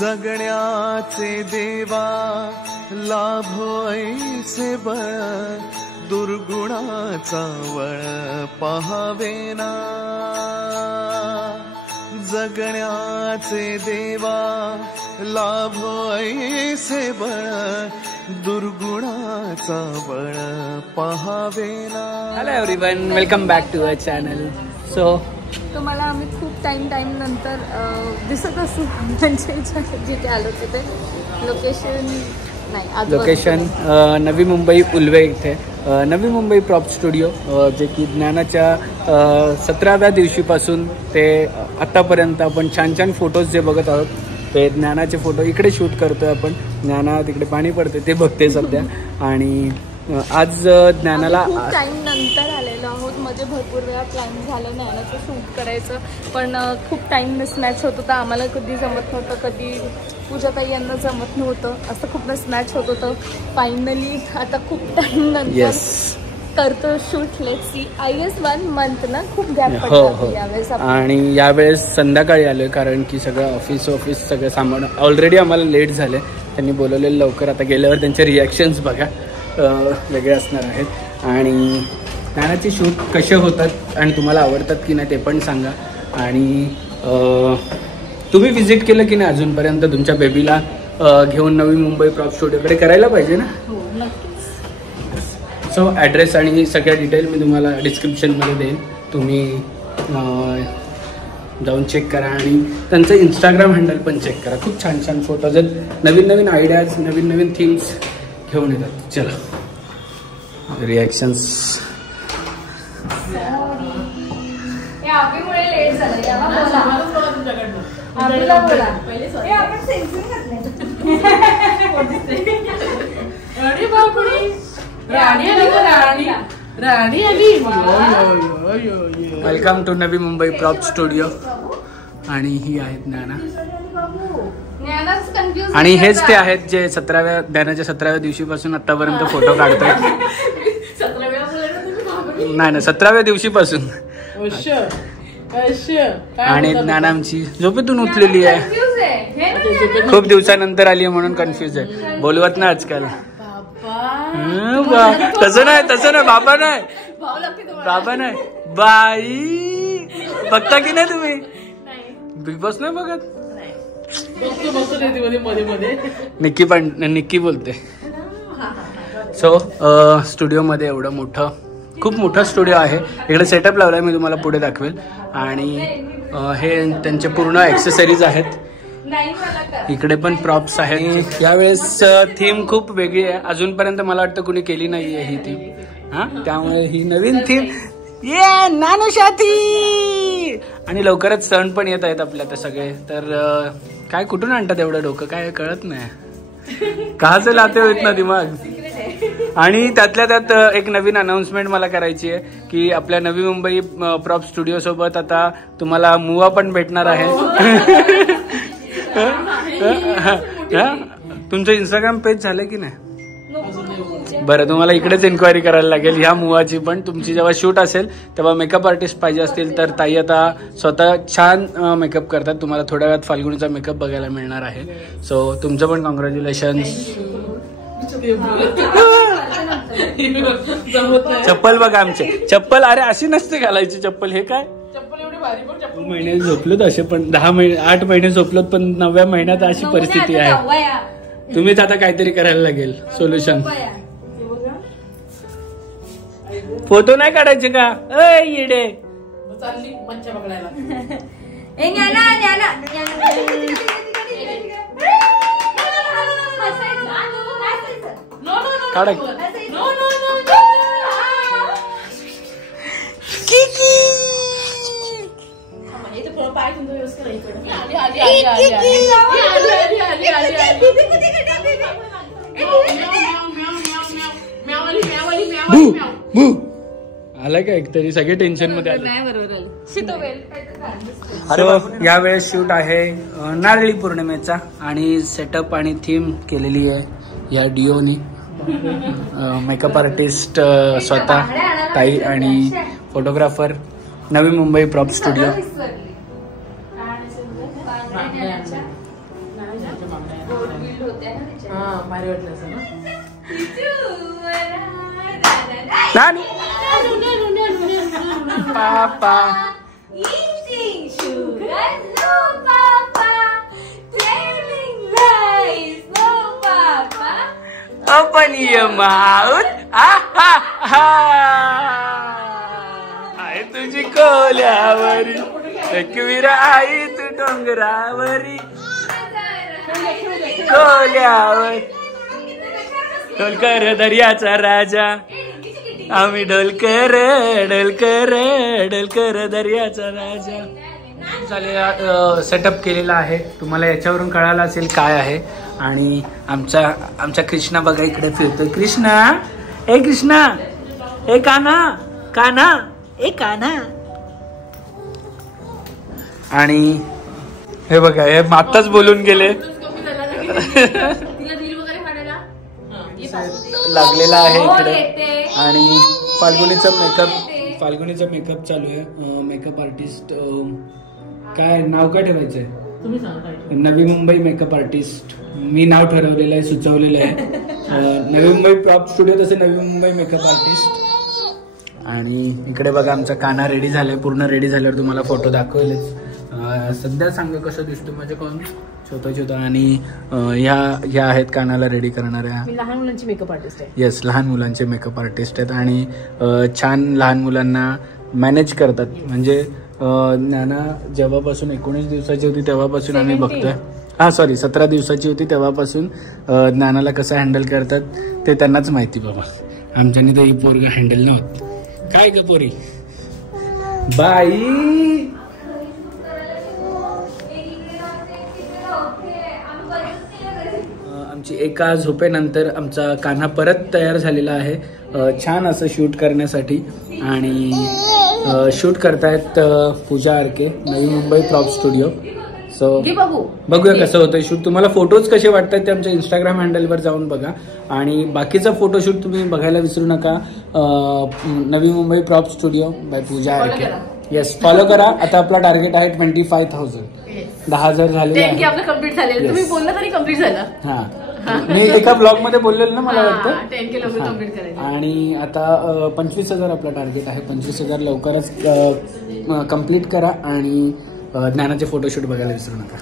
जगण्याचे देवा लाभो ऐसे बळ दुर्गुणाचा वळ पहावेना जगण्याचे देवा लाभो ऐसे बळ दुर्गुणाचा बळ पहावेना. Hello everyone, welcome back to our channel. So तुम्हाला आम्ही खूप टाइम नंतर दिसत असू म्हणजे जिथे आलो तिथे लोकेशन नवी मुंबई उल्वे इथे नवी मुंबई प्रॉप स्टुडिओ जे की ज्ञानाच्या 17व्या दिवशीपासून ते आत्तापर्यंत आपण छान फोटोज जे बघत आहोत ते ज्ञानाचे फोटो इकडे शूट करतोय आपण. ज्ञाना तिकडे पाणी पडते ते बघते सध्या. आणि आज ज्ञानाला खूप टाइम नंतर आलेलो आहोत. म्हणजे भरपूर वेळा प्लॅन झालं ज्ञानाचं शूट करायचं पण खूप टाइम मिसमॅच होत होता. आम्हाला कधी जमत नव्हतं, कधी पूजाताई यांना जमत नव्हतं, असं खूप मिसमॅच होत होतं. फायनली आता खूप टाइम नंतर करतो shoot. Let's see. I guess 1 month ना, खूप गॅप पडला यावेळेस. आणि यावेळेस संध्याकाळी आलोय कारण की सगळं ऑफिस सगळं सामान ऑलरेडी आम्हाला लेट झाले. त्यांनी बोलवलेलं लवकर. आता गेल्यावर त्यांचे रिॲक्शन्स बघा वेगळे असणार आहेत. आणि ज्ञानाचे शूट कसे होतात आणि तुम्हाला आवडतात की नाही ते पण सांगा. आणि तुम्ही व्हिजिट केलं की नाही अजूनपर्यंत तुमच्या बेबीला घेऊन नवी मुंबई प्रॉप स्टुडिओकडे करायला पाहिजे ना. हो नक्कीच. सो ॲड्रेस आणि सगळ्या डिटेल मी तुम्हाला डिस्क्रिप्शनमध्ये देईन. तुम्ही जाऊन चेक करा आणि त्यांचं इंस्टाग्राम हँडल पण चेक करा. खूप छान फोटोज आहेत. नवीन आयडियाज, नवीन थीम्स घेऊन येतात. चला रिॲक्शन्स. लेट झालं. वेलकम टू नवी मुंबई प्रॉप स्टुडिओ. आणि ही आहेत ज्ञाना आणि हेच ते आहेत जे ज्ञानाच्या 17व्या दिवशीपासून आतापर्यंत फोटो काढतोय. नाही 17व्या दिवशीपासून. आणि ज्ञाना आमची झोपेतून उठलेली आहे. खूप दिवसानंतर आली म्हणून कन्फ्युज आहे. बोलवत ना आजकाल. तसं नाही बाबा नाही बाई. बघता की नाही तुम्ही बिग बॉस? नाही बघत. निक्की बोलते. सो स्टुडिओमध्ये एवढं खूप मोठा स्टुडिओ आहे. इकडे सेटअप लावलाय, मी तुम्हाला पुढे दाखवेल. आणि हे त्यांचे पूर्ण ॲक्सेसरीज आहेत. इकडे पण प्रॉप्स आहेत. यावेळेस थीम खूप वेगळी आहे. अजूनपर्यंत मला वाटतं कुणी केली नाहीये ही थीम. त्यामुळे ही नवीन थीम नानुशाती. आणि लवकरच सण पण येत आहेत आपल्या ते सगळे. तर काय कुठून आणतात एवढं डोकं काय कळत नाही. कहाचे लाते होत ना दिमाग. आणि त्यातल्या त्यात एक नवीन अनाउन्समेंट मला करायची आहे की आपल्या नवी मुंबई प्रॉप स्टुडिओ सोबत आता तुम्हाला मुवा पण भेटणार आहे. तुमचं इंस्टाग्राम पेज झालं की नाही? बरं, तुम्हाला इकडेच इन्क्वायरी करायला लागेल ह्या मुवाची पण. तुमची जेव्हा शूट असेल तेव्हा मेकअप आर्टिस्ट पाहिजे असतील तर ताई आता स्वतः छान मेकअप करतात. तुम्हाला थोड्या वेळात फाल्गुनीचा मेकअप बघायला मिळणार आहे. सो तुमचं पण कॉंग्रॅच्युलेशन्स. चप्पल बघा आमचे. चप्पल अरे अशी नसते घालायची चप्पल. हे काय महिने झोपलोत असे पण 8 महिने झोपलोत पण 9व्या महिन्यात अशी परिस्थिती आहे. तुम्हीच आता काहीतरी करायला लागेल सोल्युशन. फोटो नाही काढायचे का येडे? काढा. आला का एकतरी? सगळे टेन्शन मध्ये आले. यावेळेस शूट आहे नारळी पौर्णिमेचा आणि सेटअप आणि थीम केलेली आहे या डिओनी. मेकअप आर्टिस्ट स्वतः ताई आणि फोटोग्राफर नवी मुंबई प्रॉप स्टुडिओ. भारी वाटलं असं ना. नानू पापा open your mouth. आहे तुझी कोल्यावरी एकवीर आई तू डोंगरावरी कोल्यावर ढोलकर दर्याचा राजा आम्ही ढोलकर ढोलकर ढोलकर दर्याचा राजा झालेला सेटअप केलेला आहे. तुम्हाला याच्यावरून कळालं असेल काय आहे. आणि आमचा कृष्णा बघा इकडे फिरतोय. कृष्णा ए कृष्णा ए काना काना ए काना. आणि हे बघा हे आत्ताच बोलून गेले. लागलेला आहे इकडे. आणि फाल्गुनीचा मेकअप चालू आहे. मेकअप आर्टिस्ट काय नाव काय ठेवायचंय? नवी मुंबई मेकअप आर्टिस्ट मी नाव ठरवलेलं आहे, सुचवलेलं आहे. नवी मुंबई प्रॉप स्टुडिओ तसे नवी मुंबई मेकअप आर्टिस्ट. आणि इकडे बघा आमचा काना रेडी झालाय. पूर्ण रेडी झाल्यावर तुम्हाला फोटो दाखवेलच. सध्या सांगा कसं दिसतो माझे कोण छोटा. आणि ह्या आहेत कानाला रेडी करणाऱ्या लहान मुलांची मेकअप आर्टिस्ट आहे. येस लहान मुलांचे मेकअप आर्टिस्ट आहेत. आणि छान लहान मुलांना मॅनेज करतात. म्हणजे ज्ञाना जेव्हापासून 19 दिवसाची होती तेव्हापासून आम्ही बघतोय. 17 दिवसाची होती तेव्हापासून ज्ञानाला कसं हँडल करतात ते त्यांनाच माहिती. बाबा आमच्याने तर ही पोरगा हँडल नव्हत. काय ग पोरी बाई. आमची एका झोपेनंतर आमचा कान्हा परत तयार झालेला आहे छान असं शूट करण्यासाठी. आणि शूट करतायत पूजा आरके नवी मुंबई प्रॉप स्टुडिओ. सो बघूया कसं होतं शूट. तुम्हाला फोटोज कसे वाटतात ते आमच्या इंस्टाग्राम हँडलवर जाऊन बघा. आणि बाकीचा फोटोशूट तुम्ही बघायला विसरू नका. नवी Mumbai prop studio by Pooja RK. Yes follow करा. आता आपला टार्गेट आहे 25,000. 10,000 झाले. कम्प्लीट झाले. तुम्ही बोलला तरी कम्प्लीट झालं. हा मी एका ब्लॉग मध्ये बोललेलो ना मला वाटतं. 10K कम्प्लीट करायचं. आणि आता 25,000 आपला टार्गेट आहे. 25,000 लवकरच कम्प्लीट करा. आणि ज्ञानाचे फोटोशूट बघायला विसरू नका.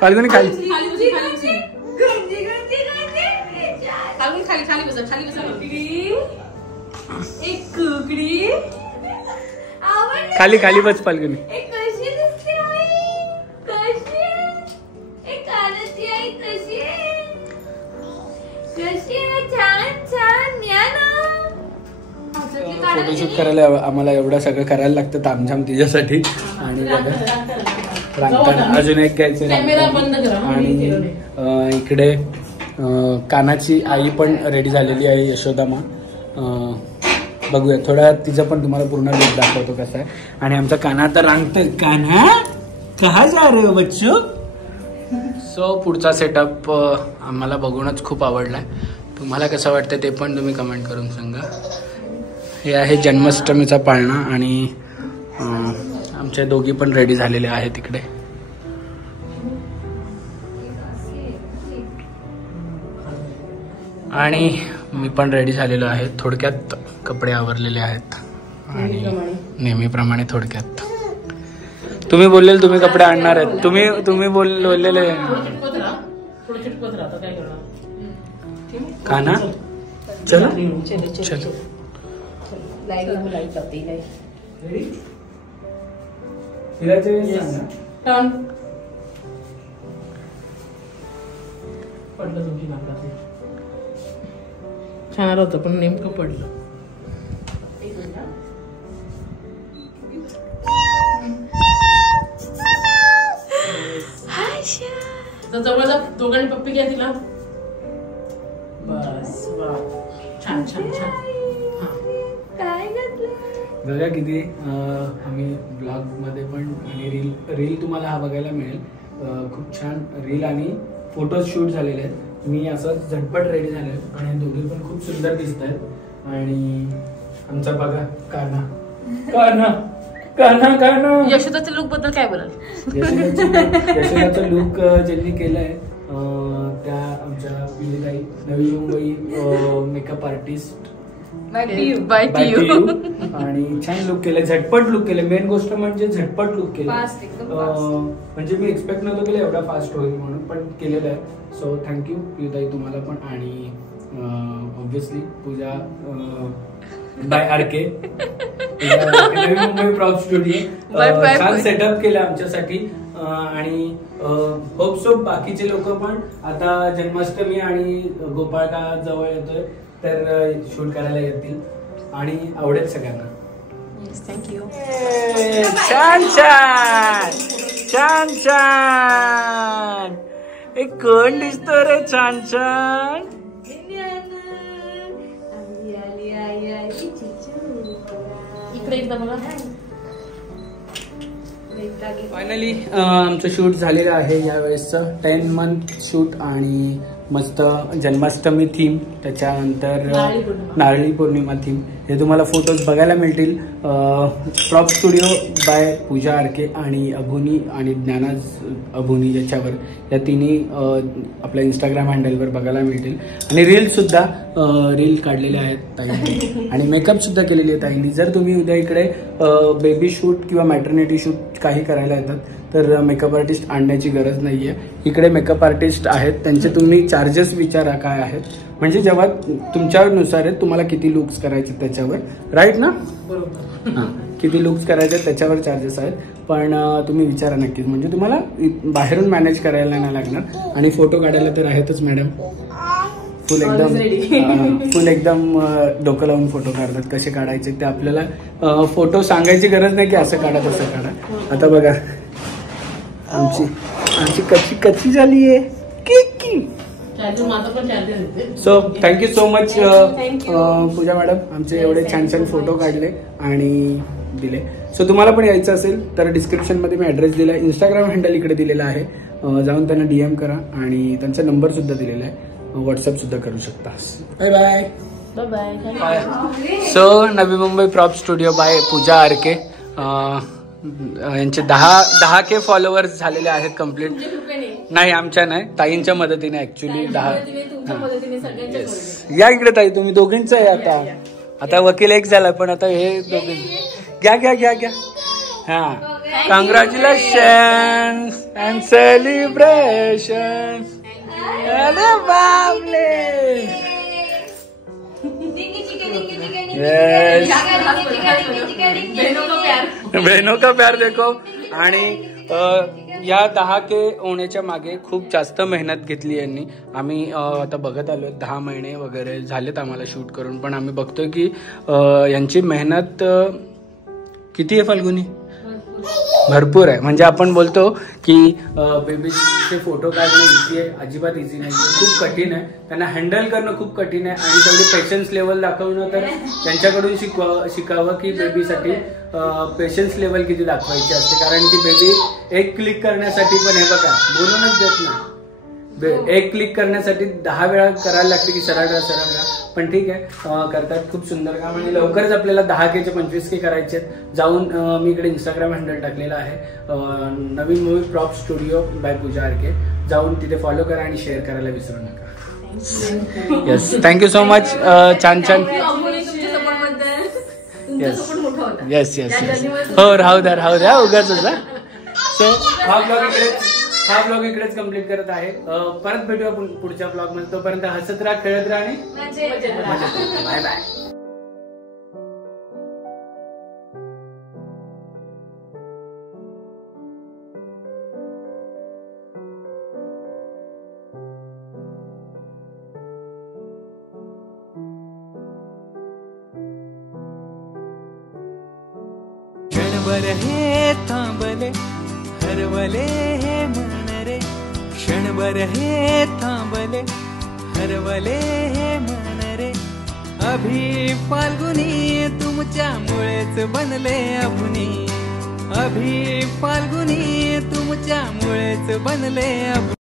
फाल्गुनी खाली खाली खाली बस फाल्गुनी. फोटोशूट करायला आम्हाला एवढं सगळं करायला लागतं तामझाम तिच्यासाठी. आणि अजून एक घ्यायचं. आणि इकडे कानाची आई पण रेडी झालेली आहे यशोदामा. बघूया थोड्या तिचं पण तुम्हाला पूर्ण लुक दाखवतो कसं आहे. आणि आमचा काना आता रांगतोय. कान्हा कहा जा रे हो बच्चू. सो पुढचा सेटअप आम्हाला बघूनच खूप आवडलाय. तुम्हाला कसं वाटतं ते पण तुम्ही कमेंट करून सांगा. हे आहे जन्माष्टमीचा पाळणा. आणि आमचे दोघी पण रेडी झालेले आहेत इकडे. आणि मी पण रेडी झालेलो आहे. थोडक्यात कपडे आवरलेले आहेत. आणि नेहमीप्रमाणे थोडक्यात तुम्ही बोललेले तुम्ही कपडे आणणार आहेत. तुम्ही बोललेले का ना. चलो चलो छान होतं पण नेमकं पडलं. जवळचा दोघांनी पप्पी घ्या तिला. बस छान छान छान. बघा किती आम्ही ब्लॉग मध्ये पण आणि रील तुम्हाला हा बघायला मिळेल. खूप छान रील आणि फोटोज शूट झालेले आहेत. मी असं झटपट रेडी झाले आणि दोघे पण खूप सुंदर दिसत आहेत. आणि आमचा बघा कान्हा कान्हा कान्हा कान्हा. यशोदाच्या लुक बद्दल काय बोलाल? यशोदाचं लुक ज्यांनी केलंय त्या आमच्या Vinitai, Navi Mumbai makeup artist by PU. आणि छान लुक केलं, झटपट लुक केलं. मेन गोष्ट म्हणजे झटपट लुक केलं. म्हणजे मी एक्सपेक्ट नव्हतं केलं एवढा फास्ट होईल म्हणून, पण केलेलं आहे. सो थँक्यू पियुताई तुम्हाला पण. आणि ऑब्विसली पूजा बाय RK, नवी मुंबई प्रॉप स्टुडिओ छान सेटअप केलं आमच्यासाठी. आणि होप सो बाकीचे लोक पण आता जन्माष्टमी आणि गोपाळका जवळ येतोय तर शूट करायला येतील आणि आवडेल सगळ्यांना. थँक्यू. छान छान छान छान. एक कोण दिसतो रे छान छान. इकडे एकदा बघा. फायनली आमचं शूट झालेलं आहे यावेळेसचं 10 month शूट. आणि मस्त जन्माष्टमी थीम, त्याच्यानंतर नारळी पौर्णिमा थीम, हे तुम्हाला फोटोज बघायला मिळतील prop studio by Pooja RK आणि अभुनी आणि ज्ञानाज अभुनी याच्यावर. या तिन्ही आपल्या इंस्टाग्राम हँडलवर बघायला मिळतील. आणि रीलसुद्धा रील काढलेले आहेत ताईंनी आणि मेकअपसुद्धा केलेली आहे ताईंनी. जर तुम्ही उद्या इकडे बेबी शूट किंवा मॅटर्निटी शूट काही करायला येतात तर मेकअप आर्टिस्ट आणण्याची गरज नाही आहे. इकडे मेकअप आर्टिस्ट आहेत, त्यांचे तुम्ही चार्जेस विचारा काय आहेत. म्हणजे जेव्हा तुमच्यानुसार आहे तुम्हाला किती लुक्स करायचे त्याच्यावर, राईट ना? बरोबर. हां, किती लुक्स करायचे त्याच्यावर चार्जेस आहेत. पण तुम्ही विचारा नक्कीच, म्हणजे तुम्हाला बाहेरून मॅनेज करायला नाही लागणार. आणि फोटो काढायला तर आहेतच मॅडम, फुल एकदम डोकं लावून फोटो काढतात. कसे काढायचे ते आपल्याला फोटो सांगायची गरज नाही की असं काढा तसं काढा. आता बघा आमची कच्ची कच्ची झाली आहे. सो थँक्यू सो मच पूजा मॅडम, आमचे एवढे छान छान फोटो काढले आणि दिले. सो तुम्हाला पण यायचं असेल तर डिस्क्रिप्शन मध्ये मी ॲड्रेस दिला आहे, इंस्टाग्राम हँडल इकडे दिलेला आहे, जाऊन त्यांना DM करा आणि त्यांचा नंबर सुद्धा दिलेला आहे, व्हॉट्सअप सुद्धा करू शकता. Bye bye bye. So Navi Mumbai prop studio by Pooja RK यांचे 10K फॉलोअर्स झालेले आहेत कंप्लीट. नाही आमच्या नाही, ताईंच्या मदतीने ऍक्च्युली 10. या इकडे ताई, तुम्ही दोघींच आहे. आता वकील एक झाला पण आता हे दोघे घ्या घ्या घ्या घ्या. हा, कॉंग्रॅच्युलेशन अँड सेलिब्रेशन. अरे बापले. यस, बहनों का प्यार देखो. आणि या 10K होण्याच्या मागे खूप जास्त मेहनत घेतली यांनी. आम्ही आता बघत आलो 10 महिने वगैरे झालेत आम्हाला शूट करून, पण आम्ही बघतोय की यांची मेहनत किती आहे फाल्गुनी, भरपूर आहे. म्हणजे आपण बोलतो की बेबीचे फोटो काढणं इझी आहे, अजिबात इझी नाही, खूप कठीण आहे. त्यांना हँडल करणं खूप कठीण आहे. आणि तेवढी पेशन्स लेवल दाखवणं तर त्यांच्याकडून शिकावं की बेबीसाठी पेशन्स लेवल किती दाखवायची असते. कारण की बेबी एक क्लिक करण्यासाठी पण, हे बघा बोलूनच देत नाही, एक क्लिक करण्यासाठी 10 वेळा करायला लागते की सरळ राहा सरळ राहा. पण ठीक आहे, करतात खूप सुंदर काम. आणि लवकरच आपल्याला 10K चे 25K करायचे आहेत. जाऊन मी इकडे इंस्टाग्राम हँडल टाकलेला आहे, नवीन movie prop studio by Pooja RK. जाऊन तिथे फॉलो करा आणि शेअर करायला विसरू नका. Yes, thank you so much. छान छान. Yes yes yes yes. हो, राहू द्या उगाच. सो हा ब्लॉग इकडेच कम्प्लीट करत आहे. परत भेटूया पुढच्या ब्लॉग मध्ये. तोपर्यंत हसत राहा, खेळत राहा आणि बाय बाय. क्षणभर हे थांबले हरवले हे मन रे, क्षणभर हे थांबले हरवले हे मन रे. अभि फाल्गुनी तुमच्यामुळेच बनले अभुनी, अभि फाल्गुनी तुमच्यामुळेच बनले अभुनी.